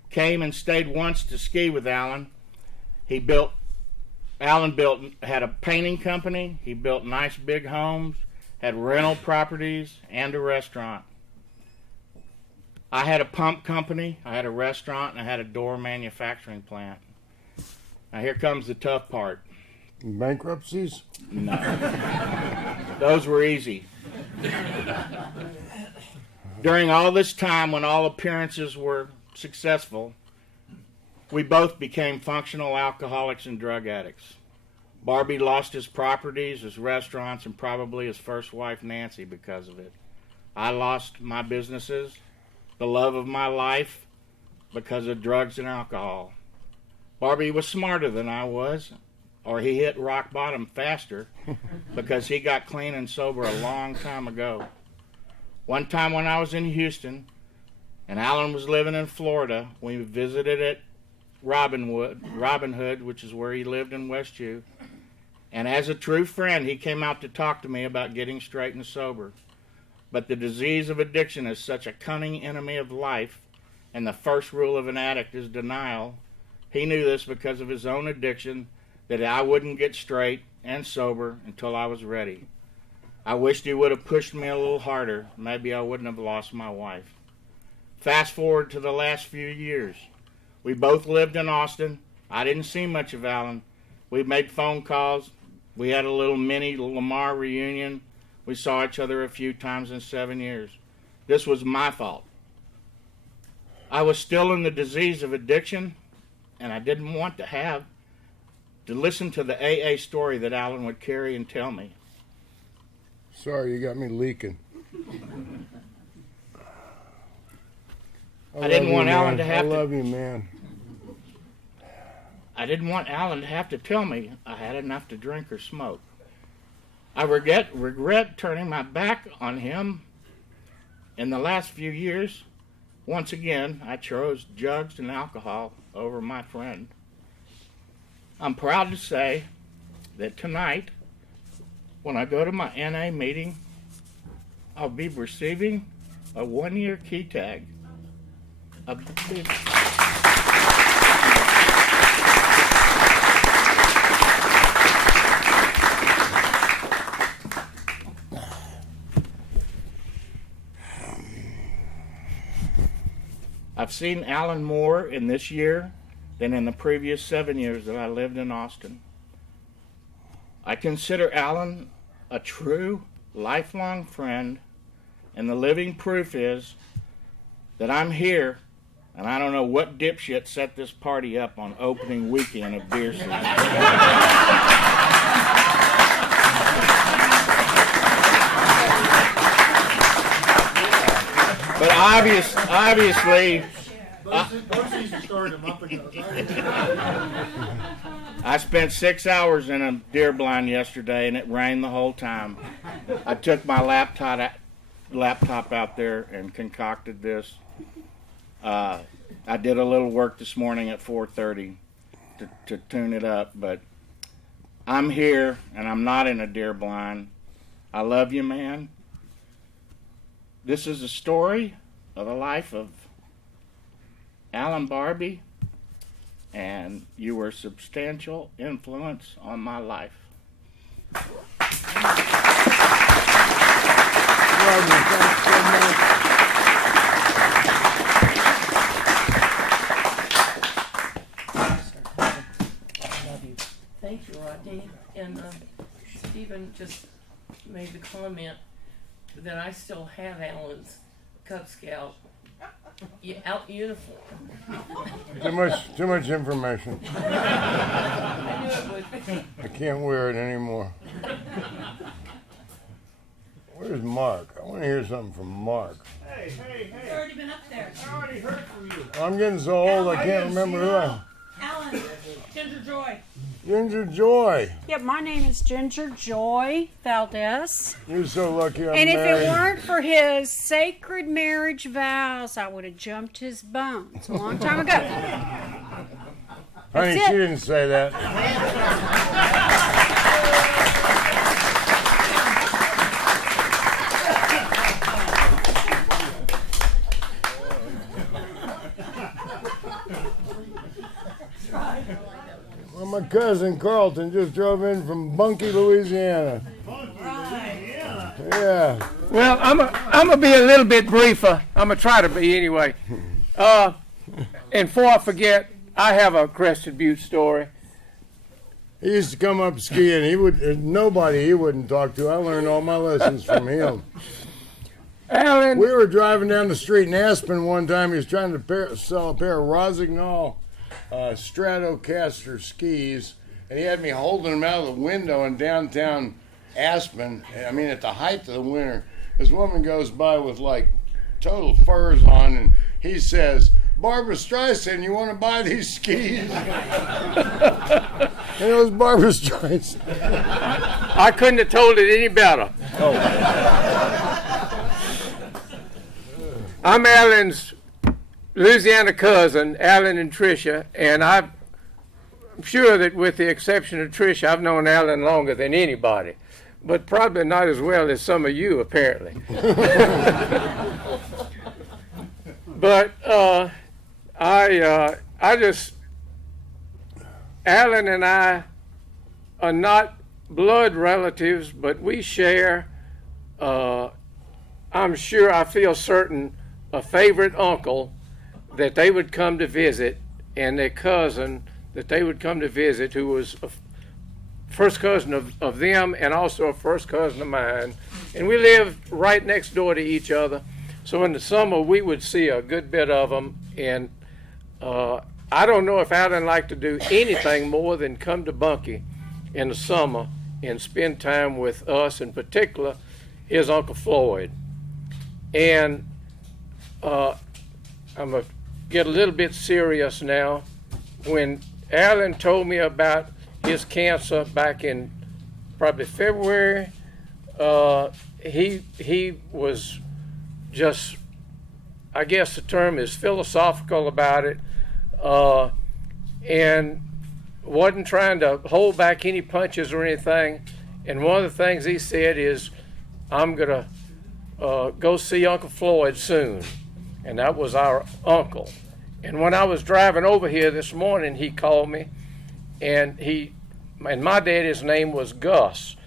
came and stayed once to ski with Alan. Alan had a painting company. He built nice big homes, had rental properties, and a restaurant. I had a pump company, I had a restaurant, and I had a door manufacturing plant. Now here comes the tough part. Bankruptcies? No. Those were easy. During all this time, when all appearances were successful, we both became functional alcoholics and drug addicts. Barbee lost his properties, his restaurants, and probably his first wife, Nancy, because of it. I lost my businesses, the love of my life, because of drugs and alcohol. Barbee was smarter than I was, or he hit rock bottom faster, because he got clean and sober a long time ago. One time when I was in Houston, and Alan was living in Florida, we visited at Robin Hood, which is where he lived in Westview. And as a true friend, he came out to talk to me about getting straight and sober. But the disease of addiction is such a cunning enemy of life, and the first rule of an addict is denial. He knew this because of his own addiction, that I wouldn't get straight and sober until I was ready. I wished he would have pushed me a little harder. Maybe I wouldn't have lost my wife. Fast forward to the last few years. We both lived in Austin. I didn't see much of Alan. We made phone calls. We had a little mini Lamar reunion. We saw each other a few times in 7 years. This was my fault. I was still in the disease of addiction, and I didn't want to listen to the AA story that Alan would carry and tell me. Sorry, you got me leaking. I didn't want Alan to have I to. love you, man. I didn't want Alan to have to tell me I had enough to drink or smoke. I regret turning my back on him. In the last few years, once again, I chose drugs and alcohol over my friend. I'm proud to say that tonight, when I go to my NA meeting, I'll be receiving a 1-year key tag. I've seen Alan more in this year than in the previous 7 years that I lived in Austin. I consider Alan a true, lifelong friend, and the living proof is that I'm here, and I don't know what dipshit set this party up on opening weekend of beer season. But obviously, I spent 6 hours in a deer blind yesterday, and it rained the whole time. I took my laptop laptop out there and concocted this. I did a little work this morning at 4:30 to tune it up, but I'm here and I'm not in a deer blind. I love you, man. This is a story of the life of Alan Barbee, and you were a substantial influence on my life. Rodney, thanks so much. Thank you, Rodney. And Stephen just made the comment that I still have Alan's Cub Scout out uniform. Too much information. I knew it would be. I can't wear it anymore. Where's Mark? I want to hear something from Mark. Hey, hey, It's hey. already been up there. I already heard from you. I'm getting so old I can't remember who I. Alan, Ginger Joy. Ginger Joy. Yeah, my name is Ginger Joy Valdez. You're so lucky I'm And if married. it weren't for his sacred marriage vows, I would have jumped his bones a long time ago. Honey, That's she it. didn't say that. Well, my cousin Carlton just drove in from Bunkie, Louisiana. Yeah. Well, I'm gonna be a little bit briefer. I'm gonna try to be anyway. And before I forget, I have a Crested Butte story. He used to come up skiing. He would nobody he wouldn't talk to. I learned all my lessons from him. Alan, We were driving down the street in Aspen one time. He was trying to sell a pair of Rossignol Stratocaster skis, and he had me holding them out of the window in downtown Aspen. I mean, at the height of the winter, this woman goes by with like total furs on, and he says, "Barbara Streisand, you want to buy these skis?" And it was Barbara Streisand. I couldn't have told it any better. I'm Alan's Louisiana cousin, Alan and Tricia, and I'm sure that with the exception of Tricia, I've known Alan longer than anybody, but probably not as well as some of you, apparently. But Alan and I are not blood relatives, but we share, I'm sure, I feel certain, a favorite uncle that they would come to visit, and their cousin that they would come to visit, who was a first cousin of them and also a first cousin of mine. And we lived right next door to each other. So in the summer, we would see a good bit of them. And I don't know if Alan liked to do anything more than come to Bunkie in the summer and spend time with us, in particular, his Uncle Floyd. And I'm going to get a little bit serious now. When Alan told me about his cancer back in probably February, he was just, I guess the term is philosophical about it, and wasn't trying to hold back any punches or anything. And one of the things he said is, I'm going to go see Uncle Floyd soon. And that was our uncle. And when I was driving over here this morning, he called me, and my daddy's name was Gus.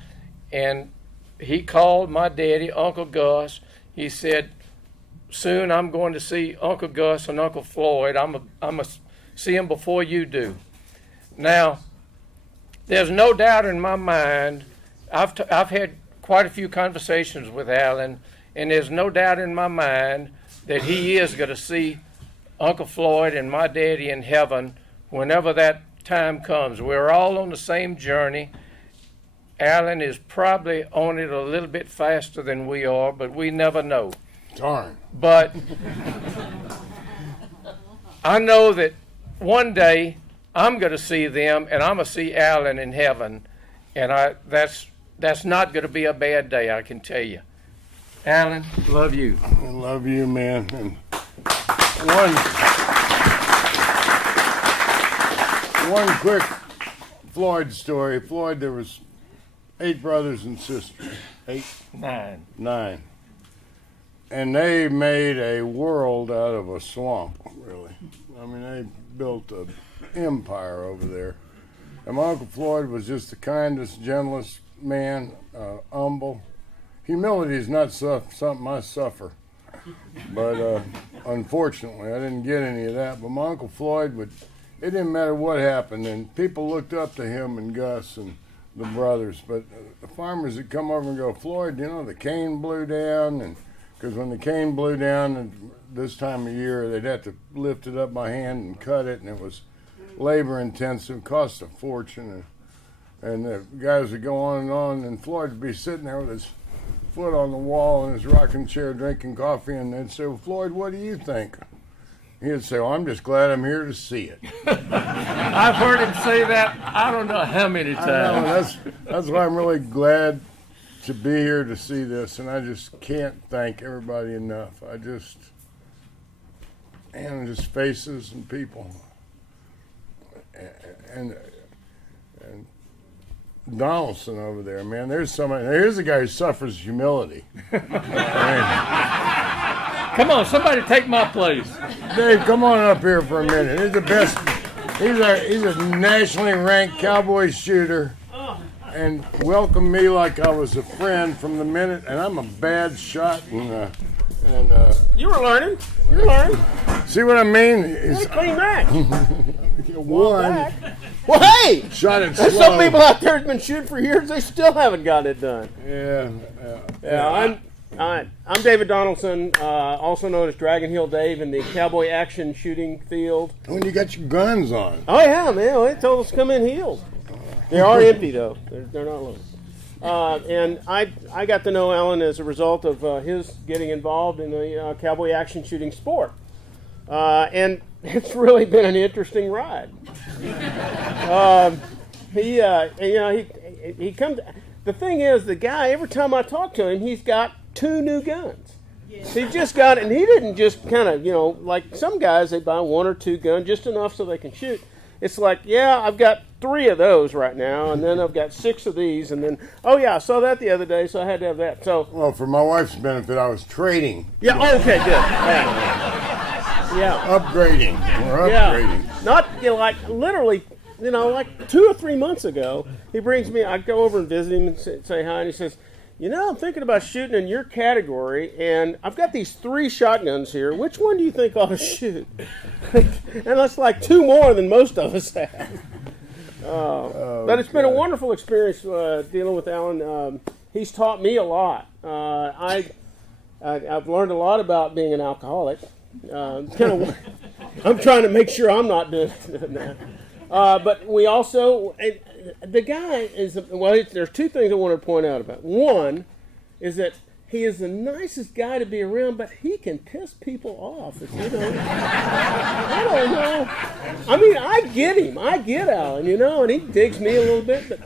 And he called my daddy, Uncle Gus. He said, soon I'm going to see Uncle Gus and Uncle Floyd. I'm going to see them before you do. Now, there's no doubt in my mind, I've had quite a few conversations with Alan, and there's no doubt in my mind that he is going to see Uncle Floyd and my daddy in heaven whenever that time comes. We're all on the same journey. Alan is probably on it a little bit faster than we are, but we never know. Darn. But I know that one day I'm going to see them, and I'm going to see Alan in heaven, and that's not going to be a bad day, I can tell you. Alan, love you. I love you, man. And one quick Floyd story. Floyd, there was 8 brothers and sisters. 8? 9. 9. And they made a world out of a swamp, really. I mean, they built an empire over there. And my Uncle Floyd was just the kindest, gentlest man, humble. Humility is not something I suffer. But unfortunately, I didn't get any of that. But my Uncle Floyd it didn't matter what happened, and people looked up to him and Gus and the brothers. But the farmers would come over and go, Floyd, the cane blew down, and because when the cane blew down and this time of year, they'd have to lift it up by hand and cut it, and it was labor intensive, cost a fortune, and the guys would go on, and Floyd would be sitting there with his foot on the wall in his rocking chair drinking coffee, and they'd say, well, Floyd, what do you think? He'd say, well, I'm just glad I'm here to see it. I've heard him say that I don't know how many times. That's why I'm really glad to be here to see this, and I just can't thank everybody enough. Just faces and people. And Donaldson over there, man. Here's a guy who suffers humility. Come on, somebody take my place. Dave, come on up here for a minute. He's the best. He's a nationally ranked cowboy shooter, and welcomed me like I was a friend from the minute. And I'm a bad shot, and you were learning. You're learning. See what I mean? It's clean back. One. Well, hey! Shot it There's slow. some people out there that's been shooting for years. They still haven't got it done. Yeah. I'm David Donaldson, also known as Dragon Hill Dave in the cowboy action shooting field. When you got your guns on. Oh yeah, man. They told us to come in healed. They are empty though. They're not loaded. And I got to know Alan as a result of his getting involved in the cowboy action shooting sport. And it's really been an interesting ride. He comes. The thing is, the guy, every time I talk to him, he's got 2 new guns. He just got it, and he didn't just kind of, like some guys, they buy 1 or 2 guns, just enough so they can shoot. It's like, yeah, I've got 3 of those right now, and then I've got 6 of these, and then, oh yeah, I saw that the other day, so I had to have that. So, well, for my wife's benefit, I was trading. Yeah. Oh, okay. Good. Yeah. Upgrading. We're upgrading. Yeah. Not like literally, like 2 or 3 months ago, he brings me. I go over and visit him and say hi, and he says, I'm thinking about shooting in your category, and I've got these 3 shotguns here. Which one do you think I ought to shoot? And that's like 2 more than most of us have. But it's been a wonderful experience dealing with Alan. He's taught me a lot. I've learned a lot about being an alcoholic. I'm trying to make sure I'm not doing that. But we also, the guy is, there's 2 things I want to point out about. One is that he is the nicest guy to be around, but he can piss people off. I don't know. I mean, I get him. I get Alan, and he digs me a little bit, but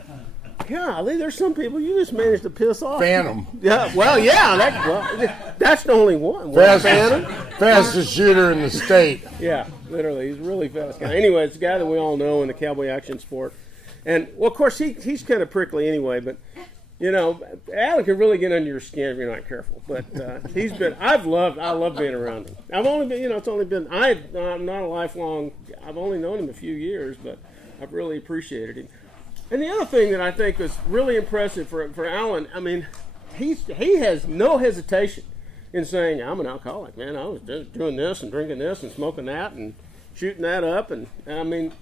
golly, there's some people you just manage to piss off. Phantom. Yeah, well, yeah, that's the only one. Fastest shooter in the state. Yeah, literally, he's a really fast guy. Anyway, it's a guy that we all know in the cowboy action sport, and well, of course, he's kind of prickly anyway. But Alan can really get under your skin if you're not careful. But I love being around him. I've only been, I'm not a lifelong. I've only known him a few years, but I've really appreciated him. And the other thing that I think was really impressive for Alan, I mean, he has no hesitation in saying, I'm an alcoholic, man. I was doing this and drinking this and smoking that and shooting that up. And I mean,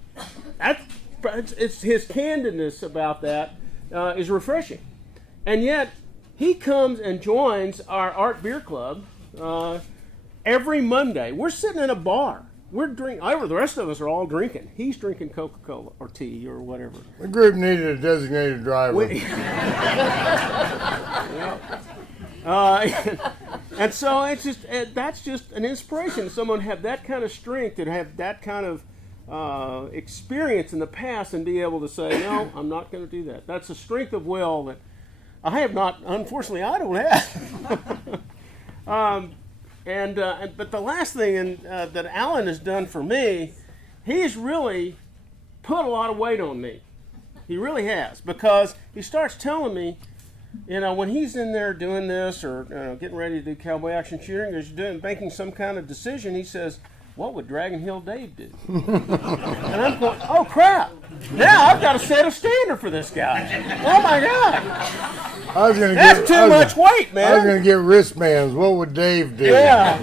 it's his candidness about that is refreshing. And yet, he comes and joins our Art Beer Club every Monday. We're sitting in a bar. We're drinking. The rest of us are all drinking. He's drinking Coca-Cola or tea or whatever. The group needed a designated driver. And so it's just that's just an inspiration. Someone have that kind of strength and have that kind of experience in the past and be able to say, no, I'm not going to do that. That's a strength of will I have not. Unfortunately, I don't have. But the last thing that Alan has done for me, he's really put a lot of weight on me. He really has, because he starts telling me, when he's in there doing this or getting ready to do cowboy action shooting, or making some kind of decision, he says, "What would Dragon Hill Dave do?" And I'm going, "Oh crap! Now I've got to set a standard for this guy." Oh my God! That's too much weight, man. I was going to get wristbands. What would Dave do? Yeah,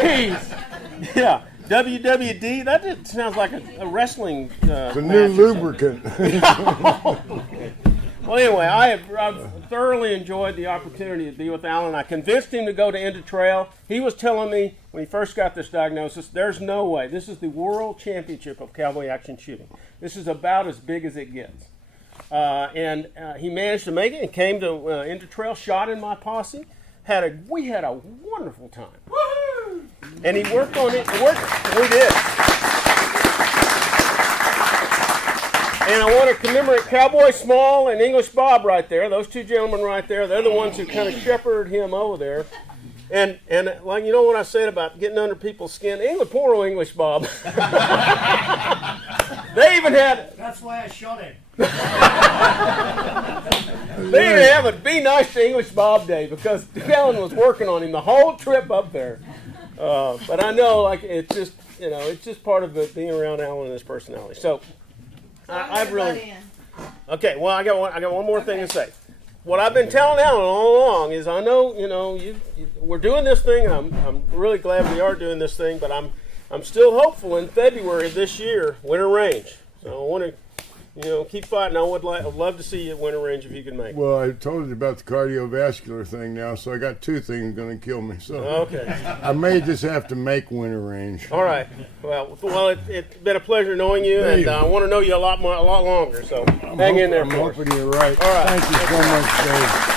jeez. Yeah, WWD. That just sounds like a wrestling. It's a new lubricant. Well, anyway, I've thoroughly enjoyed the opportunity to be with Alan. I convinced him to go to End of Trail. He was telling me when he first got this diagnosis, there's no way. This is the World Championship of Cowboy Action Shooting. This is about as big as it gets. And he managed to make it and came to End of Trail, shot in my posse. We had a wonderful time. Woo-hoo! And he worked on it. We did. And I want to commemorate Cowboy Small and English Bob right there. Those two gentlemen right there. They're the ones who kind of shepherded him over there. And like, you know what I said about getting under people's skin? Poor old English Bob. They even had... That's why I shot him. They even have a Be Nice to English Bob Day, because Alan was working on him the whole trip up there. But I know, like, it's just part of being around Alan and his personality. So... I've really okay. Well, I got one more thing to say. What I've been telling Alan all along is, I know we're doing this thing, and I'm really glad we are doing this thing, but I'm still hopeful in February of this year, Winter Range. So I want to keep fighting. I'd love to see you at Winter Range if you can make it. Well, I told you about the cardiovascular thing now, so I got two things going to kill me. So okay, I may just have to make Winter Range. All right. Well, it's been a pleasure knowing you, and I want to know you a lot longer. So hang in there. I'm hoping you're right. All right. Thank you so much, Dave.